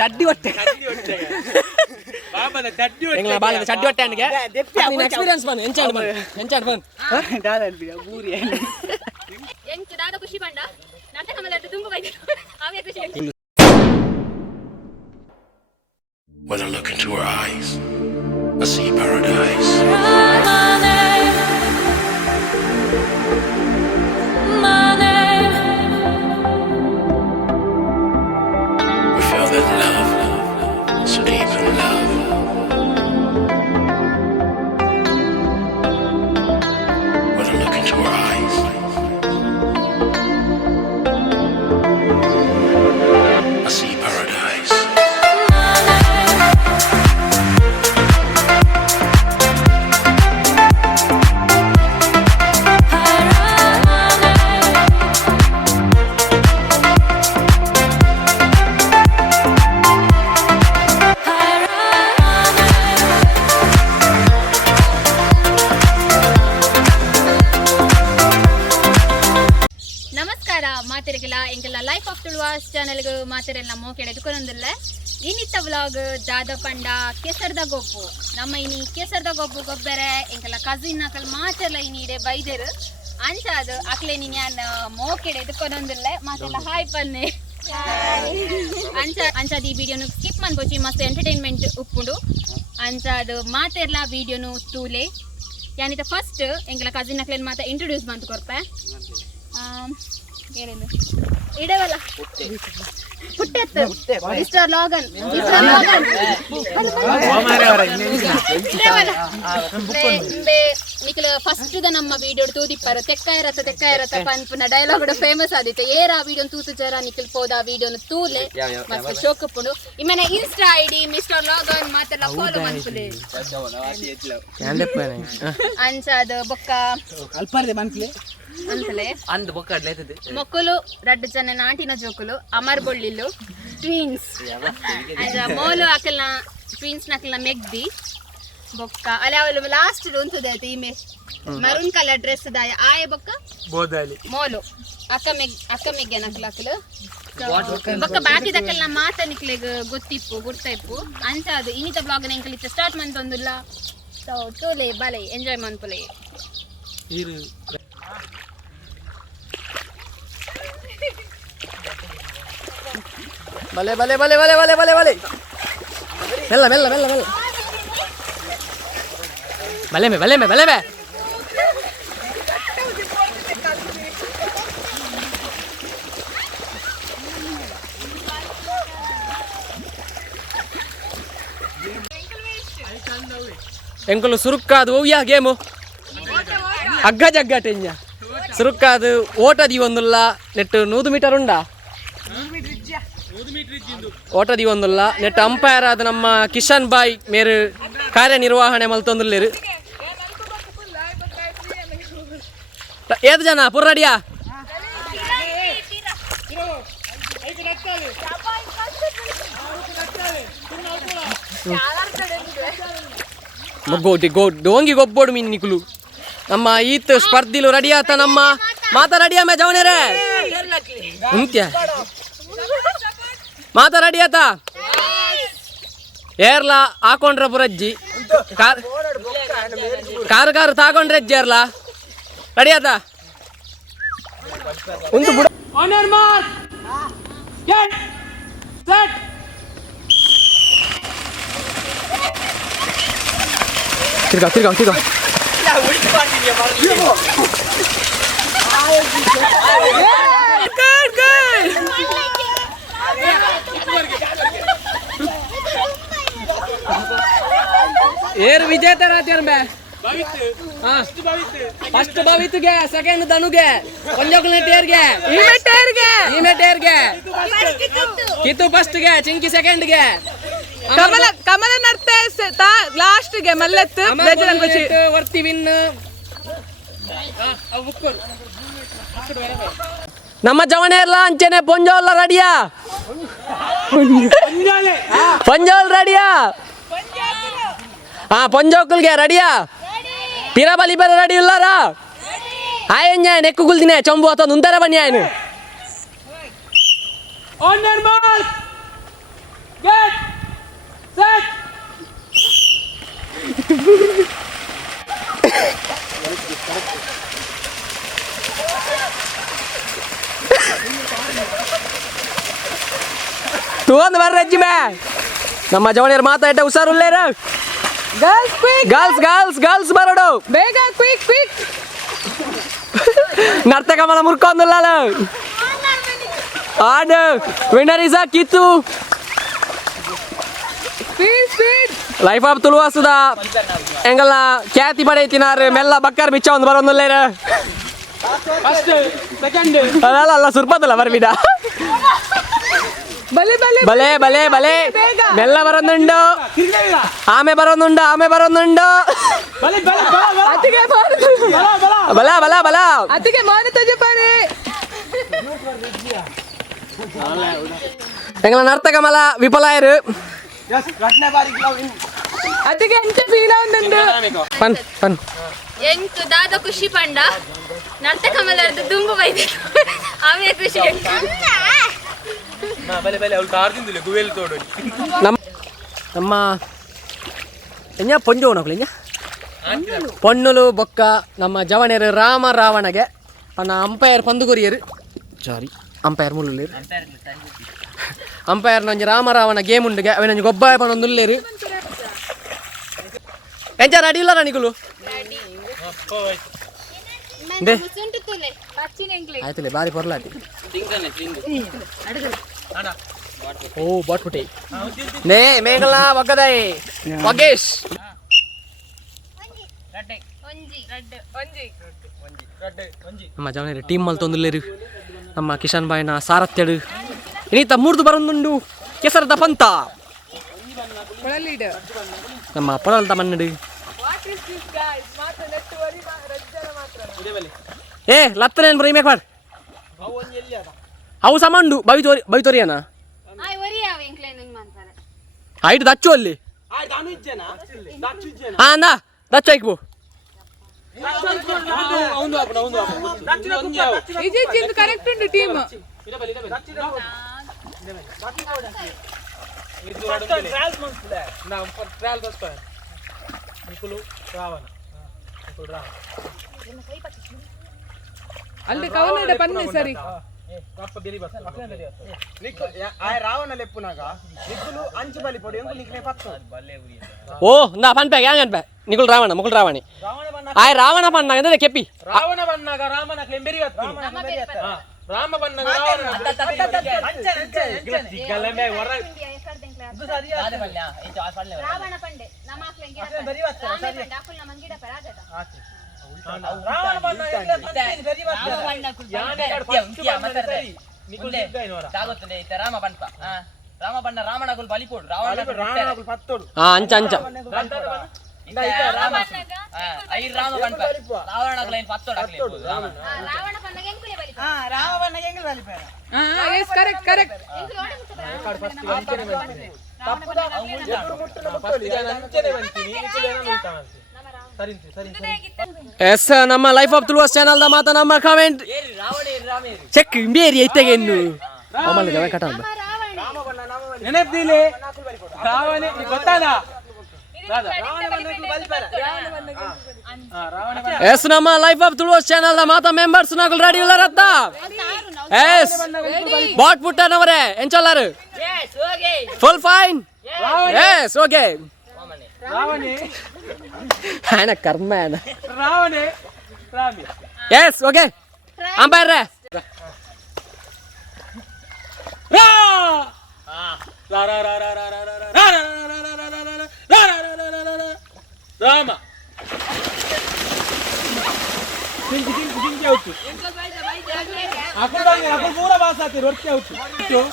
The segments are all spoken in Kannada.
ತಡ್ಡಿ ಹೊಟ್ಟೆ ಎಂಗ್ಲ ಬಾಲ ಚಡ್ಡಿ ಹೊಟ್ಟೆ ಅನ್ಗೆ ಎಕ್ಸ್ಪೀರಿಯನ್ಸ್ ಬನ್ ಎಂಚಾಡ್ ಬನ್ ಬೂರಿ ಎಂಕ್ ದಾದ ಖುಷಿ ಬಂಡ ನಾಟಕ ಮಲಟ್ಟು ತುಂಬ ಬೈದು ಅವೇ ಖುಷಿ. When I look into her eyes, I see paradise. We feel that love, so deep in love. When I look into her eyes, I see paradise. ನಮಸ್ಕಾರ ಮಾತೆರೆಗೆಲ್ಲ ಎಂಗೆಲ್ಲ ಲೈಫ್ ಆಫ್ ತುಳುವಾಸ್ ಚಾನೆಲ್ಗೆ ಮಾತೆರೆಲ್ಲ ಮೋಕೆಡೆ ಎದುಕೊಂದಿಲ್ಲ ಇನ್ನಿತ್ತ ವ್ಲಾಗ್ ದಾದ ಪಂಡ ಕೆಸರ್ದ ಗೊಬ್ಬು ನಮ್ಮ ಇನಿ ಕೆಸರ್ದ ಗೊಬ್ಬು ಗೊಬ್ಬರ ಎಂಗೆಲ್ಲ ಕಸಿನ್ ಅಕಲ್ ಮಾತೆಲ್ಲ ಇನ್ನಿಡೆ ಬೈದರು ಅಂಚಾದು ಅಕ್ಲೆ ನೀನು ನಾನು ಮೋಕೆಡೆ ಎದುಕೊಂದಿಲ್ಲ ಮಾತೆಲ್ಲ ಹಾಯ್ ಪನ್ನೆ ಅಂಚಾದ ಈ ವಿಡಿಯೋನು ಸ್ಕಿಪ್ ಮಾಡ್ಕೊಚ್ಚಿ ಮಸ್ತ್ ಎಂಟರ್ಟೈನ್ಮೆಂಟ್ ಉಪ್ಪುಂಡು ಅಂಚಾದು ಮಾತೆರ್ಲ ವಿಡಿಯೋನು ತೂಲೆ ಯಾನಿತ ಫಸ್ಟ್ ಎಂಗೆಲ್ಲ ಕಸಿನ್ ಅಕ್ಲೇನು ಮಾತ ಇಂಟ್ರೊಡ್ಯೂಸ್ ಮಾಡ್ತು ಕೊರ್ಪೆ ಏನೇನು ಇಡವಲ್ಲ ಪುಟ್ಟೆತ್ತು ಮಿಸ್ಟರ್ ಲಾಗನ್ ನಿಖಿಲ ಫಸ್ಟ್ ದ ನಮ್ಮ ವಿಡಿಯೋ ತೂದಿಪ್ಪಾರು ತೆಕ್ಕ ಇರತ್ತ ಪನ್ಪುನ ಡೈಲಾಗ್ ಫೇಮಸ್ ಆದಿತ್ತು ಏರ ಆ ವಿಡಿಯೋ ತೂತು ಜರ ನಿಖಿಲ್ ಪೋದ ಆ ವಿಡಿಯೋನು ತೂಲೆ ಮಸ್ತ್ ಶೋಕಪ್ಪುಂಡು ಇಮ್ಮನೆ ಇನ್ಸ್ಟಾ ಐಡಿ ಮಿಸ್ಟರ್ ಲಾಗನ್ ಮಾತೆಲ್ಲ ಫಾಲೋ ಮಾಡ್ಕೊಳ್ಳಿ ಅಂಚಾದ ಬೊಕ್ಕ ಅಲ್ಪಾರ್ದೆ ಮನ್ಪ್ಲೆ ಅಂತಲೇ ಮೊಕ್ಕಲು ರಡ್ಡು ಜನ ನಾಟಿನ ಜೋಕುಲು ಅಮರ್ ಬೊಳ್ಳಿಲು ಟ್ವೀನ್ಸ್ ಮೋಲು ಅಕಲ್ನ ಟ್ವೀನ್ಸ್ ನಕಲ್ನ ಮೆಗ್ದಿ ಬೊಕ್ಕ ಅಲ್ಲಿ ಅವಳು ಲಾಸ್ಟ್ ಉಂತದೆ ಈಮೆ ಮರೂನ್ ಕಲರ್ ಡ್ರೆಸ್ ದಾಯ ಆಯ ಬೊಕ್ಕ ಬೋದಾಲಿ ಮೋಲು ಅಕ್ಕ ಮೆಗ್ಗೆ ನಕಲ್ ಅಕಲು ಬೊಕ್ಕ ಬಾಕಿ ದಕಲ್ನ ಮಾತ ನಿಕ್ಲೆಗ್ ಗೊತ್ತಿಪ್ಪು ಗುರ್ತಾಯಿಪ್ಪು ಅಂತ ಅದು ಇನ್ನಿತ ಬ್ಲಾಗ್ ಎಂಕಲಿತ್ತ ಸ್ಟಾರ್ಟ್ ಮಂತೊಂದುಲ್ಲ ಸೊ ಟೋಲೆ ಬಾಲೆ ಎಂಜಾಯ್ ಮಂತ್ಪುಲೆ ಬಲೆ ಬಲೆ ಬಲೆ ಬಲೆ ಬಲೆ ಬಲೆ ಬಲೆ ಮೆಲ್ಲ ಮೆಲ್ಲ ಮೆಲ್ಲ ಮೆಲ್ಲ ಬಲೆ ಮೇ ಬಲೆ ಮೇ ಬಲೆ ಮೇ ಎಂಕಲು ಸುರುಕ್ಕಾದು ಓವ್ಯಾ ಗೇಮು ಅಗ್ಗ ಜಗ್ಗ ಟೆಂಜ ಸುರುಕ್ಕಾದು ಓಟದಿ ಒಂದುಲ್ಲ ನೆಟ್ಟು 100 ಮೀಟರ್ ಉಂಡಾ ಓಟದಿ ಒಂದುಲ್ಲ ನೆಟ್ ಅಂಪೈರ್ ಆದ ನಮ್ಮ ಕಿಶನ್ ಬಾಯ್ ಮೇರು ಕಾರ್ಯನಿರ್ವಹಣೆ ಮಲ್ತೊಂದುಲ್ಲೇರು ಏದು ಜನ ಪುರ್ ರೆಡಿಯಾ ಡೋಂಗಿ ಗೊಬ್ಬೋಡು ಮೀನ್ ನಿಕ್ಲು ನಮ್ಮ ಈತ್ ಸ್ಪರ್ಧಿಲು ರೆಡಿ ಆತ ನಮ್ಮ ಮಾತಾ ರೆಡಿ ಆಮೆ ಜವನೇರೆ ಉಂತ್ಯ ಮಾತಾ ರೆಡಿ ಆತ ಏರ್ಲಾ ಹಾಕೊಂಡ್ರ ಪುರಜ್ಜಿ ಕಾರು ತಾಕೊಂಡ್ರೆ ಅಜ್ಜಿ ಏರ್ಲಾ ರೆಡಿ ಆತ ಒಂದು ಬುಡ ಆನರ್ ಮಾರ್ಕ್ ಗೆಟ್ ಸೆಟ್ ತಿರ್ಗಾ ಏರು ವಿಜೇತರಾತ್ಯಾರ ಫಸ್ಟ್ ಭವಿತ್ಗೆ ಸೆಕೆಂಡ್ ಧನುಗೆ ಕೊಂಜೋಕಲ್ನ ಟೇರ್ಗೆ ಕಿತ್ತು ಫಸ್ಟ್ಗೆ ಚಿಂಕಿ ಸೆಕೆಂಡ್ಗೆ ಕಮಲ ನರ್ತೆ ಲಾಸ್ಟ್ಗೆ ಮಲ್ಲೆತ್ತು ವರ್ತಿ ವಿನ್ ನಮ್ಮ ಜವನೇರ್ಲ ಅಂಚೆನೆ ಪೊಂಜೋಲ್ಲ ರೆಡಿಯಾ ಪೊಂಜೋಲ್ ರೆಡಿಯಾ ಪೊಂಜೋಕಲ್ಗೆ ರೆಡಿಯಾ ಪಿರಬಲಿ ಬರ ರೆಡಿ ಇಲ್ಲಾರಾ ಆಯನ್ಯ ನೆಕ್ಕು ಗುಲ್ದಿನೇ ಚಂಬು ಅಥವಾ ನುಂದರ ಬನ್ನಿ ಆಯ್ನು ತೂಂದು ಬರ್ರಿ ಅಜ್ಜಿ ಮೇ ನಮ್ಮ ಜವಣಿಯರು ಮಾತಾಡ ಹುಷಾರುಲ್ಲೇರ girls quick girls girls girls ಬರೋಡು ಬೇಗ ಕ್ವಿಕ್ ಕ್ವಿಕ್ ನರ್ತಕಮಲ ಮುರ್ಕೊಂದಿಲ್ಲ ಆಡು ವಿನ್ನರ್ ಇಸ್ ಕಿತ್ತು ಸ್ಪೀಡ್ ಸ್ಪೀಡ್ ಲೈಫ್ ಆಫ್ ತುಳುವಾಸದ ಎಂಗಲ್ಲ ಖ್ಯಾತಿ ಪಡೆಯುತ್ತಿನಾರು ಮೆಲ್ಲ ಬಕ್ಕರ್ ಬಿಚ್ಚ ಒಂದು ಬರೋದಿಲ್ಲೇರ ಅಲ್ಲ ಅಲ್ಲ ಸುರ್ಪದಲ್ಲ ಬರ್ಬಿಡ ಬಲೆ ಬಲೆ ಬಲೆ ಬಲೆ ಬಲೆ ಮೆಲ್ಲ ಬರೋದುಂಡು ಆಮೆ ಬರೋದುಂಡು ಅತಿಗೆ ಬಲ ಬಲ ಬಲ ಅತಿಗೆ ಮಾನ ತಜಪಾರೆ ಎಂಗಲ ನರ್ತಕಮಲ ವಿಫಲಾಯರು ಅತಿಗೆ ಎಂತ ಫೀಲ್ ಆಗುಂಡು ಪನ್ ಪನ್ ಎಂಕ್ ದಾದ ಖುಷಿ ಪಂಡ ನರ್ತಕಮಲರ್ದು ದುಂಬು ಬೈದ ಆమె ಖುಷಿ ನಮ್ಮ ಎಂಜ ಪೊಂಜು ಉಣಕುಲಿಂಜ ಪೊಣ್ಣುಲು ಬೊಕ್ಕ ನಮ್ಮ ಜವಣಿಯರು ರಾಮ ರಾವಣಗೆ ಪನ್ನ ಅಂಪೈರ್ ಪಂದುಗುರಿಯರು ಸಾರಿ ಅಂಪೈರ್ ಮುಳ್ಳುಲೇರು ಅಂಪೈರ್ ನಂಜಿ ರಾಮ ರಾವಣ ಗೇಮ್ ಉಂಡುಗೆ ಅವೆ ನಂಜಿ ಗೊಬ್ಬರ ಪನ್ನೊಂದು ಉಲ್ಲೇರು ಎಂಚ ರೆಡಿ ಇಲ್ಲ ರಾಣಿಗುಲು ದೇ ಆಯ್ತಲೆ ಬಾರಿ ಪೊರ್ಲಾಟಿ ಓ ಬಾಟ್ಪುಟೆ ನೇ ಮೇಘಲ ಒಗ್ಗದಾಯಿ ವಗೇಶ್ ನಮ್ಮ ಜವನ ಟೀಮ್ ಮಲ್ ತೊಂದುಲ್ಲೇರು ನಮ್ಮ ಕಿಶನ್ ಬಾಯ್ನ ಸಾರಥ್ಯಡು ಇನ್ನೀತ ಮೂರ್ದು ಬರೊಂದುಂಡು ಕೆಸರದ ಪಂತ ನಮ್ಮ ಪೊಳಲ್ದ ಮನ್ನಡು ಏ ಲತ್ತನೇನು ಬರೀ ಮೇಕ್ ಮಾಡ್ ಅವು ಸಮಾಂಡು ಬವಿತೋರಿಯನ ಹೈಟ್ ದಚ್ಚು ಅಲ್ಲಿ ಹಾ ಅಂದ ದಚ್ಚು ಆಯ್ಕು ಕರೆಕ್ಟ್ ಉಂಟು ಟೀಮ್ ಅಲ್ಲಿ ಕವನಡ ಪನ್ನೆ ಸರಿ ಓ ನಾ ಪನ್ಪೆ ಹ್ಯಾಂಗ ಅನ್ಪೆ ನಿಗುಲ್ ರಾವಣ ಮುಗುಲ್ ರಾವಣಿ ಆಯ್ ರಾವಣ ಪನ್ನಾಗ ಅಂದ್ರೆ ಕೆಪ್ಪಿ ರಾವಣ ಬನ್ನಾಗ ರಾಮನ ಕ್ಲೆಂಬೆರಿ ರಾಮ ಬನ್ನಾಗ ರಾಮ ಬಣ್ಣ ರಾಮಣಗುಲ್ ಬಲಿಪೋಡು ರಾವಣಗುಲ್ ಪತ್ತೋಡು ಅಂಚ ಅಂಚ ಕರೆಕ್ಟ್ ಕರೆಕ್ಟ್ ಎಸ್ ನಮ್ಮ ಲೈಫ್ ಆಫ್ ತುಳುವಾಸ್ ಚಾನಲ್ ದ ಮಾತ ನಮ್ಮ ಕಾಮೆಂಟ್ ಚೆಕ್ ಬೇರಿ ಐತೆಗೆ ಇನ್ನು ಅಮ್ಮಲ್ಲಿ ಜವ ಕಟ ನೆನಪಿಲಿ ರಾವಣ ಗೊತ್ತಾದ ಎಸ್ ನಮ್ಮ ಲೈಫ್ ಆಫ್ ತುಳುವಾಸ್ ಚಾನಲ್ ದ ಮಾತ ಮೆಂಬರ್ಸ್ ನಾಗಲ್ ರೆಡಿ ಇಲ್ಲ ರತ್ತ ಎಸ್ ಬಾಟ್ ಪುಟ್ಟನವರೇ ಎಂಚಲ್ಲಾರು ಫುಲ್ ಫೈನ್ ಎಸ್ ಓಕೆ ರಾವಣೆ ಆಯನ ಕರ್ಮ ಆಯನ ರಾವಣೆ ರಾಮಿ ಎಸ್ ಓಕೆ ಅಂಪೈರ್ ರೇ ರಾಮ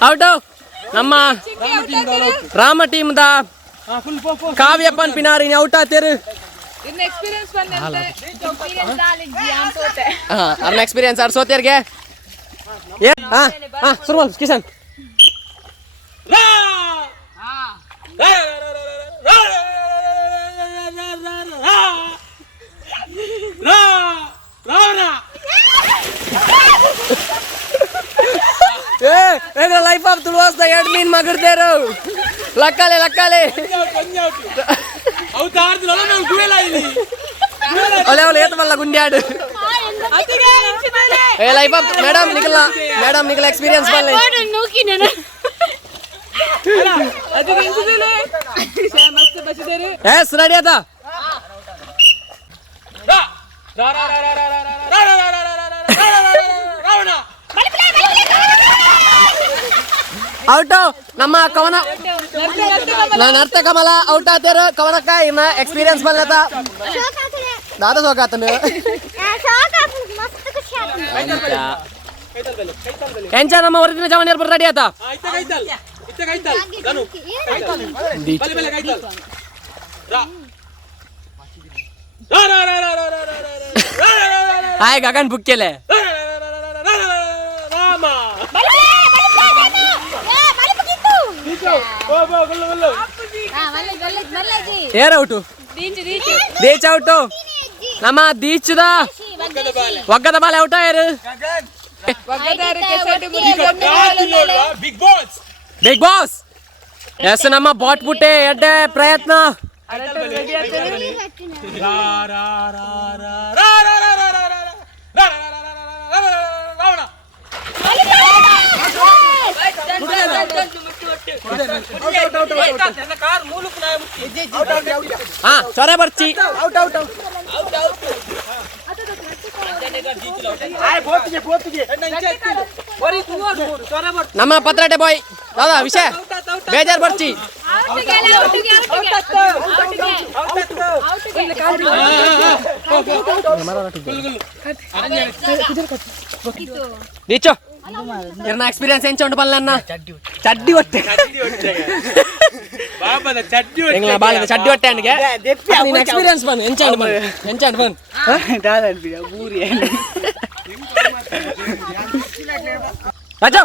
ಔಟ್ ನಮ್ಮ ರಾಮ ಟೀಮ್ ದ ಕಾವ್ಯಪ್ಪನ್ ಪಿನಾರಿನಿ ಔಟ್ ಆತೇರು ಇನ್ನು ಎಕ್ಸ್ಪೀರಿಯನ್ಸ್ ಬಂದಂತೆ ಅರ್ನ ಎಕ್ಸ್ಪೀರಿಯನ್ಸ್ ಆರ್ ಸೋತಿಯರ್ಗೆ ಸುರ್ಮಲ್ ಕಿಶನ್ ಲೈಫ್ ಆಫ್ ತುಳುವಾಸ್ ದ ಎರಡ್ ಮೀನ್ ಮಗಡ್ದೇರು ಲಕ್ಕಾಲೆ ಲಕ್ಕಾಲೆ ಒಲೆ ಒಲೆ ಏತ ಮಲ್ಲ ಗುಂಡ್ಯಾಡು ಲೈಫ್ ಆಫ್ ಮೇಡಮ್ ನಿಕಲ ಎಕ್ಸ್ಪೀರಿಯನ್ಸ್ ಬಲ್ಲ ಅದು ಎಂತದಿಲ್ಲ ಮಸ್ತ್ ಬಚ್ಚಿದ್ದಾರೆ ಎಸ್ ರೆಡಿ ಆತ ಔಟ್ ನಮ್ಮ ಕವನ ನರ್ತ ಕಮಲ ಔಟ್ ಆತೇರ ಕವನಕ್ಕ ಇನ್ನ ಎಕ್ಸ್ಪೀರಿಯನ್ಸ್ ಬಂದತ ದಾದ ಸೋಕಾತನು ಎಂಚ ನಮ್ಮ ಹೊರಗಿನ ಜವಾನಿಯರ್ ಬರ್ ರೆಡಿ ಆತ ಹಾಯ್ ಗಗನ್ ಬುಕ್ ಕೇಳೆ ಏರ್ ಔಟು ದೀಚ್ ಔಟು ನಮ್ಮ ದೀಚದ ಒಗ್ಗದ ಬಾಲೆ ಔಟ ಏರು ಬಿಗ್ ಬಾಸ್ ಎಸ್ ನಮ್ಮ ಬಾಟ್ ಬುಟ್ಟೆ ಎಡ್ಡೆ ಪ್ರಯತ್ನ ಹಾ ಸೊರೆ ಬರ್ಚಿ ನಮ್ಮ ಪತ್ರಟೆ ಬಾಯ್ ದಾದಾ ವಿಷಯ ಬೇಜಾರ್ ಬರ್ಚಿ ನೀಚೋ ಇರ್ನ ಎಕ್ಸ್ಪೀರಿಯನ್ಸ್ ಎಂಚ ಉಂಟು ಬಲ್ಲ ಚಡ್ಡಿ ಹೊಟ್ಟೆ ಬಾಲದ ಚಡ್ಡಿ ಹೊಟ್ಟೆ ಅವನಿಗೆ ಎಕ್ಸ್ಪೀರಿಯನ್ಸ್ ಬಂದು ಎಂಚ ಬಂದು ರಾಜು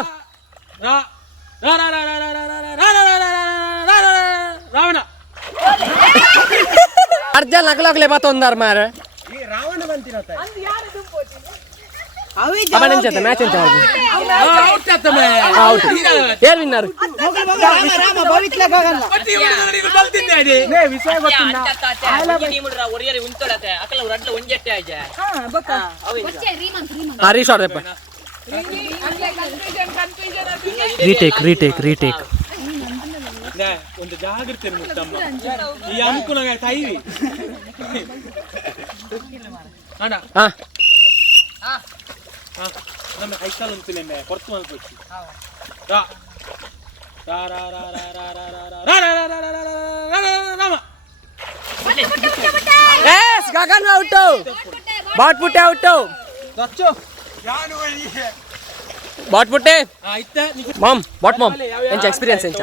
ರಾವಣ ಅರ್ಜಲ್ ನಕಲಾಗ್ಲೇ ಬತ್ತೊಂದಾರ ಮಾರ ಮ್ಯಾಚ್ ಎಂಚ ಏರ್ ವಿನ್ನರ್ ಹರೀಶ್ ಅವ್ರಪ್ಪ ರೀಟೇಕ್ ಒಂದು ಜಾಗ್ರತೆ ಮುತ್ತಮ್ಮ ಈ ಅನುಕು ನಂಗೆ ತೈವಿ ಅಣ್ಣ ನಮ್ಮ ಐಕಾಲ್ ಅಂತಿಲ್ಲ ಕೊರ್ತು ಮಾಡ್ಬೇಕು ಗಗನ್ ಔಟು ಬಾಟ್ ಪುಟ್ಟೆ ಔಟು ಬಾಟ್ ಪುಟ್ಟೆ ಮಾಮ್ ಬಾಟ್ ಮಾಮ್ ಎಂಚ ಎಕ್ಸ್ಪೀರಿಯನ್ಸ್ ಎಂಚ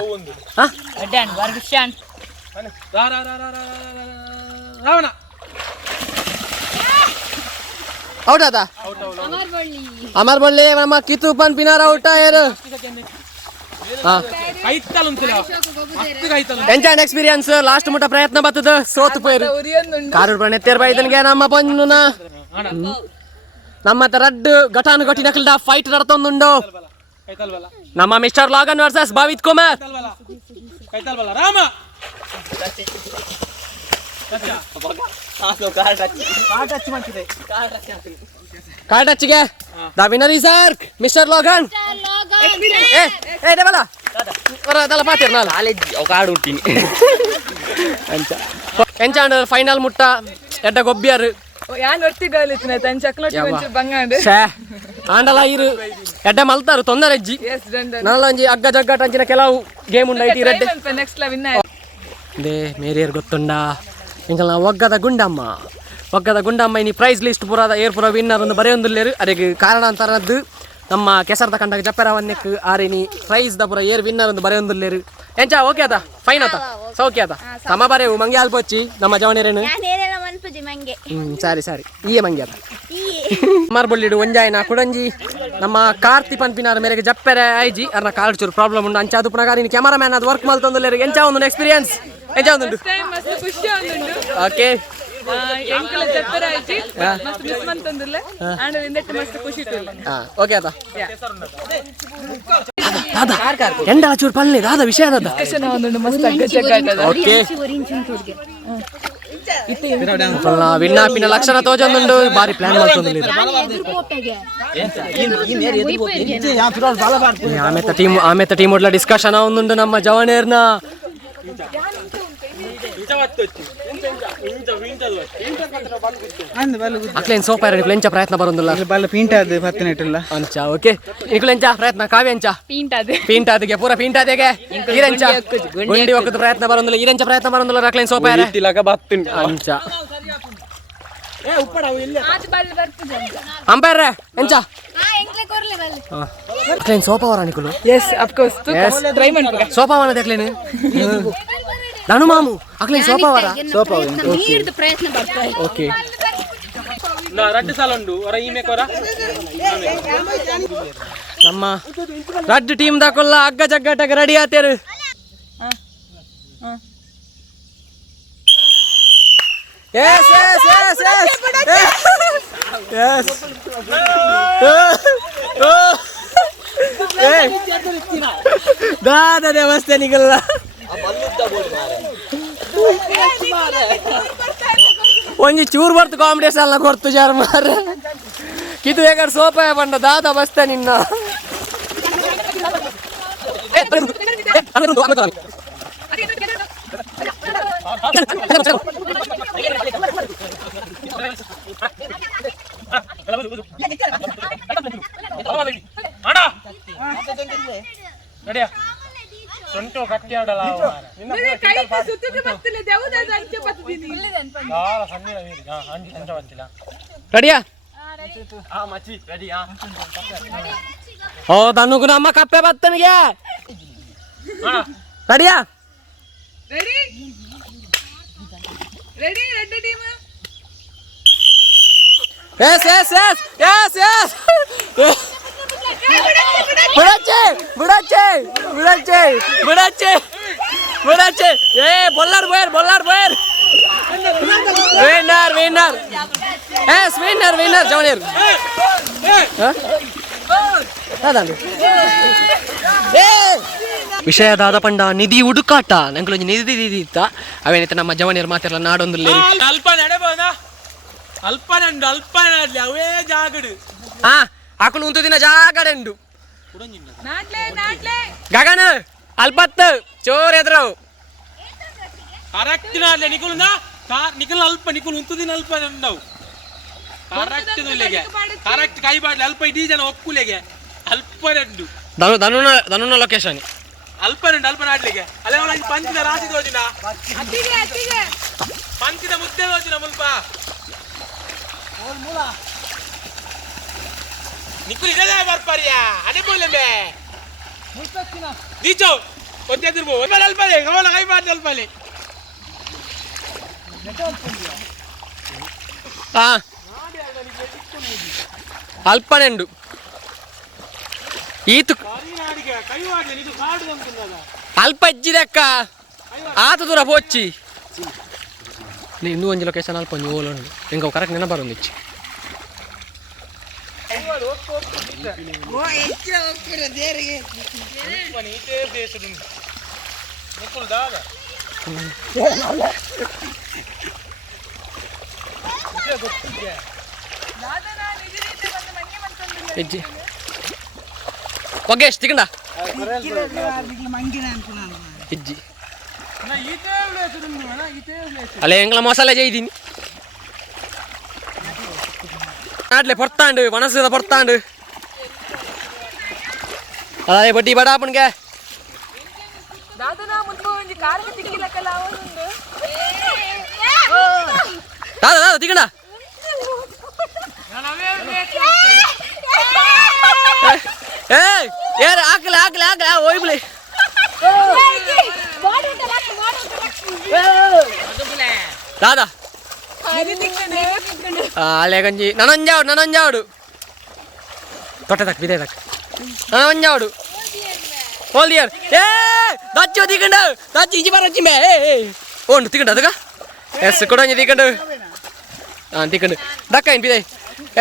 ರಾವಣ ಔಟ್ ಆತ ಅಮರ್ ಬಳ್ಳಿ ನಮ್ಮ ಕಿತ್ತು ಪನ್ ಪಿನಾರ ಔಟ ಯಾರು ಎಂಚ ಎಕ್ಸ್ಪೀರಿಯನ್ಸ್ ಲಾಸ್ಟ್ ಮುಟ್ಟ ಪ್ರಯತ್ನ ಬರ್ತದ ಸೋತು ಪೋಯ್ರು ಕಾರು ಬಣ್ಣ ಎತ್ತೇರ್ ಬೈದನ್ಗೆ ನಮ್ಮ ಪಂಜುನ ನಮ್ಮ ರಡ್ ಘಟಾನು ಘಟಿ ನಕಲ್ದ ಫೈಟ್ ನಡ್ತೊಂದುಂಡು ನಮ್ಮ mister Logan versus Bhavith Kumar Rama card ಹಚ್ಚಿಗೆ ದ ವಿನ್ನರ್ ಈಸ್ ಆರ್ ಮಿಸ್ಟರ್ ಲಾಗನ್ ಏ ದೇವಲ ದಲ ಪಾತಿರ್ ನಾಲ್ ಕಾರ್ಡ್ ಹುಟ್ಟಿನಿ ಎಂಚಾಂಡ್ ಫೈನಲ್ ಮುಟ್ಟ ಎಡ್ಡ ಗೊಬ್ಬಿಯರ್ ಯಾನ್ ಒಟ್ಟಿಗಾಲಿತ್ತಿನ ತನ್ನ ಚಕ್ಲೋಟಿ ಒಂಚೂರು ಬಂಗಾಂಡು ಆಂಡಲ ಇರು ಎಡ್ಡ ಮಲ್ತಾರು ತೊಂದರೆ ಅಜ್ಜಿ ಎಸ್ ಡನ್ ನಾಳ ಒಂಜಿ ಅಗ್ಗ ಜಗ್ಗಾಟ ಅಂಚಿನ ಕೆಲವು ಗೇಮ್ ಉಂಡ ಐತಿ ರೆಡ್ ನೆಕ್ಸ್ಟ್ ಲ ವಿನ್ ದೇ ಮೇರಿಯರ್ ಗೊತ್ತುಂಡ ಇಂಕಲ್ ಒಗ್ಗದ ಗುಂಡಮ್ಮ ಇನಿ ಪ್ರೈಸ್ ಲಿಸ್ಟ್ ಪುರದ ಏರ್ ಪುರ ವಿನ್ನರ್ ಒಂದು ಬರೆಯೊಂದಿಲ್ಲೇರು ಅದಕ್ಕೆ ಕಾರಣಾಂತರದ್ದು ನಮ್ಮ ಕೆಸರದ ಕಂಡಾಗ ಜಪ್ಪರವನ್ನೆಕ್ ಆರಿನಿ ಪ್ರೈಸ್ ದ ಪುರ ಏರ್ ವಿನ್ನರ್ ಒಂದು ಬರೆಯೊಂದಿಲ್ಲೇರು ಎಂಚ ಓಕೆ ಆತ ಫೈನ್ ಆತ ಸೌಖ್ಯ ಆತ ತಮ್ಮ ಬರೆವು ಮಂಗೆ ಅಲ್ಪೊಚ್ಚಿ ನಮ್ಮ ಜವನೇರೇನು ಸರಿ ಈಯೆ ಮಂಗೆ ಆತ ಮಾರ್ಬೊಳ್ಳಿಡು ಒಂಜಾಯಿನ ಕುಡಂಜಿ ನಮ್ಮ ಕಾರ್ತಿ ಪನ್ಪಿನಾರ ಮೇರೆಗೆ ಜಪ್ಪೆರೆ ಐಜಿ ಅರ್ನ ಕಾರ್ಡ್ ಚೂರು ಪ್ರಾಬ್ಲಮ್ ಉಂಡು ಅಂಚ ಅದು ಪುನಃ ನೀನು ಕ್ಯಾಮರಾಮ್ಯಾನ್ ಅದು ವರ್ಕ್ ಮಲ್ತೊಂದಿಲ್ಲೇರು ಎಂಚ ಒಂದು ಎಕ್ಸ್ಪೀರಿಯನ್ಸ್ ಎಂಚ ಒಂದು ಟೈಮ್ ಮಸ್ತ್ ಖುಷಿ ಆಗುಂಡು ಓಕೆ ಎಂಕಲ ಜಪ್ಪರ ಐತಿ ಮಸ್ತ್ ಮಿಸ್ ಮಂತಂದಿಲ್ಲ ಆಂಡ ಇಂದೆಟ್ಟು ಮಸ್ತ್ ಖುಷಿ ಇತ್ತು ಓಕೆ ಆತ ದಾದಾ ಎಂಡ ಚೂರು ಪಲ್ಲೆ ದಾದ ವಿಷಯ ದಾದ ಡಿಸ್ಕಷನ್ ಆಗುಂಡು ಮಸ್ತ್ ಅಗ್ಗ ಜಗ್ಗಾಟದ ಓಕೆ ವಿನ್ನಾಪಿನ ಲಕ್ಷಣ ತೋಜೊಂದುಂಡು ಬಾರಿ ಪ್ಲಾನ್ ಮಾಡ್ತೊಂದು ಆಮೇತ ಟೀಮ್ ಒಡ್ಲ ಡಿಸ್ಕಷನ್ ಆವೊಂದುಂಡು ನಮ್ಮ ಜವಾನೇರ್ನ ಅಕ್ಲೇನ್ ಸೋಪಾರ ನಿಕ್ಲೆಂಚ ಪ್ರಯತ್ನ ಬರೋದಿಲ್ಲ ಬಲ್ಲ ಪೀಂಟಾದ ಪತ್ತನೆಟ್ಟಲ್ಲ ಅಂಚ ಓಕೆ ನಿಕ್ಲೆಂಚ ಪ್ರಯತ್ನ ಕಾವ್ಯಂಚ ಪೀಂಟಾದಿಗೆ ಪೂರ ಪೀಂಟಾದಿಗೆ ಈರಂಚ ಗುಂಡಿ ಹೋಗದ ಪ್ರಯತ್ನ ಬರೋದಿಲ್ಲ ಈರಂಚ ಪ್ರಯತ್ನ ಬರೋದಿಲ್ಲ ಅಕ್ಲೇನ್ ಸೋಪಾರ ಅಂಚ ಅಂಪೈರ್ ಎಂಚ ಅಕ್ಲೇನ್ ಸೋಪಾವರ ನಿಕುಲು yes of course try ಮಾಡ್ಬೇಕು ಸೋಪಾವನ ಅಕ್ಲೇನ್ ನಾನು ಮಾಮು ಅಕ್ಲೇನ್ ಸೋಪಾವರ ಪ್ರಯತ್ನ ಬರ್ತಾರೆ ಓಕೆ ನಾ ರಡ್ಡು ಸಾಲ ಉಂಡು ಹೊರ ಈ ಮೇಕೋರ ನಮ್ಮ ರಡ್ ಟೀಮ್ ದಾಕೊಲ್ಲ ಅಗ್ಗ ಜಗ್ಗಟಾಗ ready ಆತೇರು Yes, yes, yes, yes. Yes. दादा मस्ते निकलला ಒಂಜಿ ಚೂರ್ ಬರ್ತು ಕಾಂಪಿಟೇಷನ್ ಎಲ್ಲ ಕೊಡ್ತು ಜಾರ್ ಮಾರ ಕಿದು ಹೇಗಾರ ಸೋಪಾಯ ಬಂಡ ದಾದ ಬಸ್ತೆ ನಿನ್ನ ನಡಿಯ ಸೊಂಟು ಕಟ್ಟಿ ಆಡಲ್ಲ ರೆಡಿಯಾ ಮಚ್ಚಿ ರೆಡಿ ಓ ತನಗೂ ನಮ್ಮ ಕಪ್ಪೆ ಬತ್ತನಿಗೆ ರೆಡಿಯಾ ready red team yes yes yes yes yes ಬಿಡಚ್ಚೆ ಬಿಡಚ್ಚೆ ಬಿಡಚ್ಚೆ ಬಿಡಚ್ಚೆ ಬಿಡಚ್ಚೆ ಏ bowler bowler winner winner yes winner winner ಜವನೀರ್ ವಿಷಯದಾದ ಪಂಡ ನಿಧಿ ಹುಡುಕಾಟ ನಂಗೆ ನಿಧಿ ಇತ್ತ ಅವೇನೈತೆ ನಮ್ಮ ಜವನೀರ್ ಮಾತೆಲ್ಲ ನಾಡೊಂದು ಅಲ್ಪ ನಡೆಬೋದಾ ಅಲ್ಪ ನಂಡು ಅಲ್ಪ ನಡ್ಲಿ ಅವೇ ಜಾಗಡು ಹಾ ಆಕಳು ಉಂಟು ದಿನ ಜಾಗಡೆಂಡು ಗಗನ ಅಲ್ಪತ್ತು ಚೋರ್ ಎದ್ರವು ಕರೆಕ್ಟ್ ನಾಡ್ಲೆ ನಿಕುಲ್ನ ನಿಕುಲ್ ಅಲ್ಪ ನಿಕುಲ್ ಉಂಟು ದಿನ ಅಲ್ಪ ನಂಡವು ಕರೆಕ್ಟ್ ನುಲೆಗೆ ಕರೆಕ್ಟ್ ಕೈ ಬಾಡ್ಲಿ ಅಲ್ಪ ಇಡೀ ಜನ ಒಕ್ಕುಲೆಗೆ ಅಲ್ಪ ನಂಡು ಧನುನ ಲೊಕೇಶನ್ ಅಲ್ಪ ನಂಡು ಅಲ್ಪ ನಾಡ್ಲಿಗೆ ಅಲ್ಲೇ ಒಳಗೆ ಪಂಚಿದ ರಾಶಿ ತೋಜಿನ ಪಂಚಿದ ಮುದ್ದೆ ತೋಜಿನ ಮುಲ್ಪ ನಿಕುಲ್ ಇದೆಲ್ಲ ಬರ್ಪಾರಿಯಾ ಅದೇ ಬೋಲೆಂಬೆ ನೀಚೋ ಒಂದೇದಿರ್ಬೋ ಒಂದ್ಮೇಲೆ ಅಲ್ಪಲೆ ಅವಳ ಕೈ ಬಾಡ್ಲಿ ಅಲ್ಪಲೆ ಹಾ ಅಲ್ಪನೆಂಡು ಈತು ಅಲ್ಪ ಇಜ್ಜಿದಕ್ಕ ಆತ ದೂರ ಪೋಚ್ಚಿ ಇನ್ನೂ ಒಂಜಿ ಲೊಕೇಶನ್ ಅಲ್ಪ ಒಂಜಿ ಓಲುಂಡು ಎಂಗ ಕರೆಕ್ಟ್ ನೆನ ಬರೋಂದಿಚ್ಚಿ ಇಜ್ಜಿ ಒಗ್ಗೇಶ್ ತಿಕ್ಕಂಡ ಇಜ್ಜಿ ಅಲ್ಲ ಎಂಗ್ಲ ಮಸಾಲೆ ചെയ്തിനി നാട്ടിലെ പുറത്താണ്ട് മനസ്സിത പുറത്താണ്ട് അതായത് പട്ടി പടാപ്പണിക്കെ ദാദാ തിക്കണ്ട ഏയ് ഏറെ ആക്കല ആക്കല ആക്കല ഓയ്ബിളി ದಾದಾ ಅಲ್ಲೇ ಗಂಜಿ ನನಂಜಾವಡು ತೊಟ್ಟೆ ತಕ್ಕ ಬಿದೆ ತಕ್ಕ ನನಂಜಾವಡು ಹೋಲ್ದಿಯರ್ ಏ ದಚ್ಚು ತಿಕ್ಕಂಡು ದಚ್ಚು ಇಜಿ ಬರ ಚಿಮ್ಮೆ ಓಂಡು ತಿಕ್ಕಂಡು ಅದಕ್ಕ ಎಸ್ ಕೊಡಂಜಿ ತಿಕ್ಕಂಡು ಹಾಂ ತಿಕ್ಕಂಡು ದಕ್ಕ ಏನು ಬಿದೆ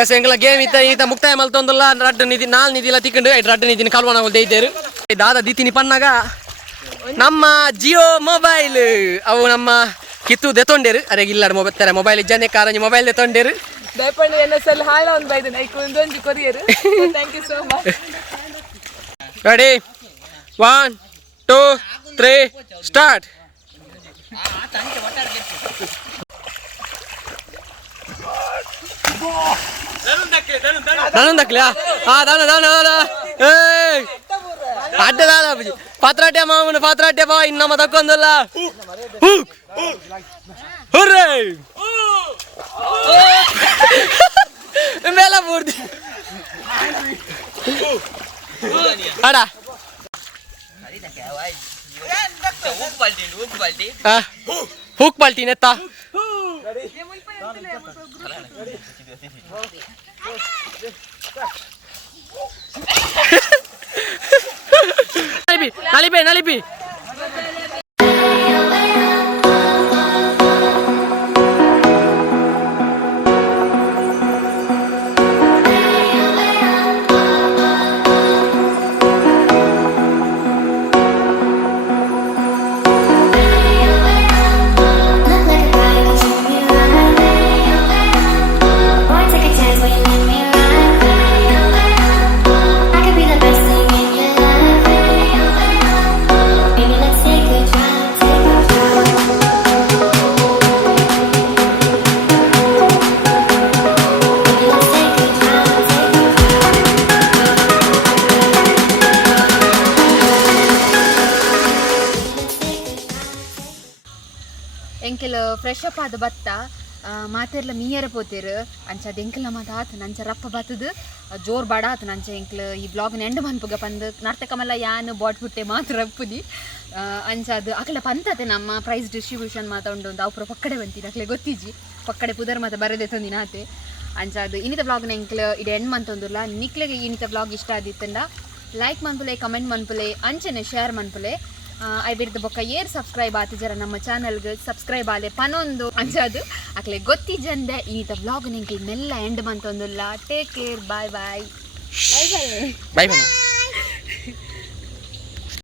ಎಸ್ ಎಂಗ್ಲ ಗೇಮ್ ಈತ ಮುಕ್ತಾಯ ಮಲ್ತೊಂದಲ್ಲ ರಡ್ಡು ನಿಧಿ ನಾಲ್ ನಿಧಿ ಎಲ್ಲ ತಿಕ್ಕಂಡು ರಡ್ಡು ನಿಧಿನ ಕಲ್ವನ ದೈತೇರು ದಾದಾ ದಿತಿನಿ ಪನ್ನಾಗ ನಮ್ಮ ಜಿಯೋ ಮೊಬೈಲ್ ಅವು ನಮ್ಮ ಕಿತ್ತು ದೆತೊಂಡೇರು ಅರೆ ಇಲ್ಲಾಡ ಮೊಬೈಲ್ ಇಜ್ಜನೆ ಕಾರಂಜಿ ಮೊಬೈಲ್ ದೆತೊಂಡೇರು ದಯಪಂಡ NSL ಹಾಳ ಒಂದು ಬೈದನ ಐಕ್ ಒಂದೊಂದು courier thank you so much ready 1 2 3 start दान दाखले हाँ दान दान अड्डे दान पात्राट्य मामून पात्राट्य बा इन मत तक्कोंदಲ್ಲ हुर्रे मेला पूर्ति अड़ा हुक पलटी नेता nalipi ಎಂಕೆಲ್ ಫ್ರೆಶ್ ಅಪ್ ಆದ ಬತ್ತ ಮಾತೆರ್ಲ ಮೀಯರ ಪೋತೇರು ಅಂಚ ಎಂಕೆಲ್ಲ ಮಾತ ಆತು ನಂಚ ರಪ್ಪ ಬತ್ತದು ಜೋರ್ ಬಡ ಆತು ನಂಚ ಎಂಕ್ಲ ಈ ಬ್ಲಾಗ್ನ ಎಂಡ್ ಮನ್ಪುಗ ಪಂದು ನರ್ತಕಮಲ್ಲ ಯಾನ್ ಬಾಟ್ ಪುಟ್ಟೆ ಮಾತ್ರ ರಪ್ಪುದಿ ಅಂಚ ಅದು ಅಕಲ ಪಂತತೆ ನಮ್ಮ ಪ್ರೈಸ್ ಡಿಸ್ಟ್ರಿಬ್ಯೂಷನ್ ಮಾತ ಉಂಡು ಅವು ಪುರ ಪಕ್ಕಡೆ ಬಂತೀನಿ ಅಕ್ಲೆ ಗೊತ್ತಿಜಿ ಪಕ್ಕಡೆ ಪುದರ್ ಮಾತ ಬರದೆ ತಂದಿನ ಆತೆ ಅಂಚ ಅದು ಇನ್ನಿತ ಬ್ಲಾಗ್ನ ಎಂಕ್ಲ ಇಡು ಎಂಡ್ ಮಂತೊಂದುಲ್ಲ ನಿಕ್ಲೆಗೆ ಇನ್ನಿತ ಬ್ಲಾಗ್ ಇಷ್ಟ ಆದಿತ್ತಂಡ ಲೈಕ್ ಮನ್ಪುಲೆ ಕಮೆಂಟ್ ಮನ್ಪುಲೆ ಅಂಚನೆ ಶೇರ್ ಮನ್ಪುಲೆ ಐ ಬಿಡ್ದು ಬೊಕ್ಕ ಏರ್ ಸಬ್ಸ್ಕ್ರೈಬ್ ಆತಿ ಜರ ನಮ್ಮ ಚಾನಲ್ಗೆ ಸಬ್ಸ್ಕ್ರೈಬ್ ಆಲೆ ಪನೊಂದು ಅಂಚದು ಅಕ್ಲೆ ಗೊತ್ತಿ ಜಂದೆ ಈತ ಬ್ಲಾಗ್ ನಿಂಗೆ ಮೆಲ್ಲ ಎಂಡ್ ಮಂತೊಂದುಲ್ಲ ಟೇಕ್ ಕೇರ್ ಬಾಯ್ ಬಾಯ್ ಬಾಯ್ ಬಾಯ್